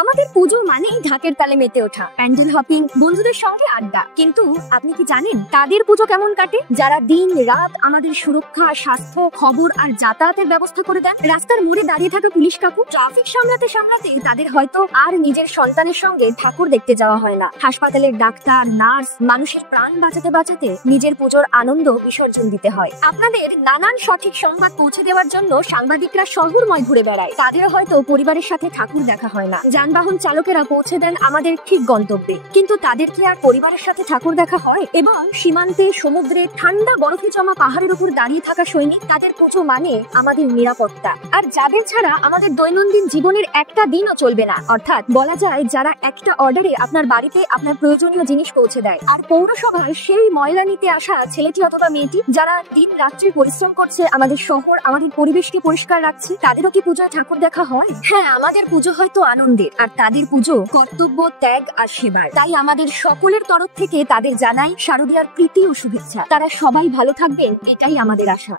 আমাদের পুজো মানেই ঢাকের তালে মেতে ওঠা, প্যান্ডেল হপিং, বন্ধুদের সঙ্গে আড্ডা। কিন্তু আপনি কি জানেন তাদের পুজো কেমন কাটে? যারা দিন রাত আমাদের সুরক্ষা, স্বাস্থ্য, খবর আর যাতায়াতের ব্যবস্থা করে দেন। রাস্তার মোড়ে দাঁড়িয়ে থাকা পুলিশ কাকু, ট্রাফিক সামলাতে সামলাতে তাদের হয়তো আর নিজের সন্তানের সঙ্গে ঠাকুর দেখতে যাওয়া হয় না। হাসপাতালের ডাক্তার, নার্স মানুষের প্রাণ বাঁচাতে বাঁচাতে নিজের পুজোর আনন্দ বিসর্জন দিতে হয়। আপনাদের নানান সঠিক সংবাদ পৌঁছে দেওয়ার জন্য সাংবাদিকরা শহরময় ঘুরে বেড়ায়। তাদের হয়তো পরিবারের সাথে ঠাকুর দেখা হয় না। যানবাহন চালকেরা পৌঁছে দেন আমাদের ঠিক গন্তব্যে, কিন্তু তাদের কি আর পরিবারের সাথে ঠাকুর দেখা হয়? এবং সীমান্তে, সমুদ্রে, ঠান্ডা বরফে জমা পাহাড়ের উপর দাঁড়িয়ে থাকা সৈনিক, তাদের পুজো মানে আমাদের নিরাপত্তা। আর যাদের ছাড়া আমাদের দৈনন্দিন জীবনের একটা দিনও চলবে না। অর্থাৎ বলা যায় যারা একটা অর্ডারে আপনার বাড়িতে আপনার প্রয়োজনীয় জিনিস পৌঁছে দেয়। আর পৌরসভার সেই ময়লা নিতে আসা ছেলেটি অথবা মেয়েটি যারা দিন রাত্রি পরিশ্রম করছে আমাদের শহর, আমাদের পরিবেশকে পরিষ্কার রাখছে, তাদেরও কি পুজোয় ঠাকুর দেখা হয়? হ্যাঁ, আমাদের পুজো হয়তো আনন্দের, আর তাদের পুজো কর্তব্য, ত্যাগ আর সেবার। তাই আমাদের সকলের তরফ থেকে তাদের জানাই শারদীয়ার প্রীতি ও শুভেচ্ছা। তারা সবাই ভালো থাকবেন, এটাই আমাদের আশা।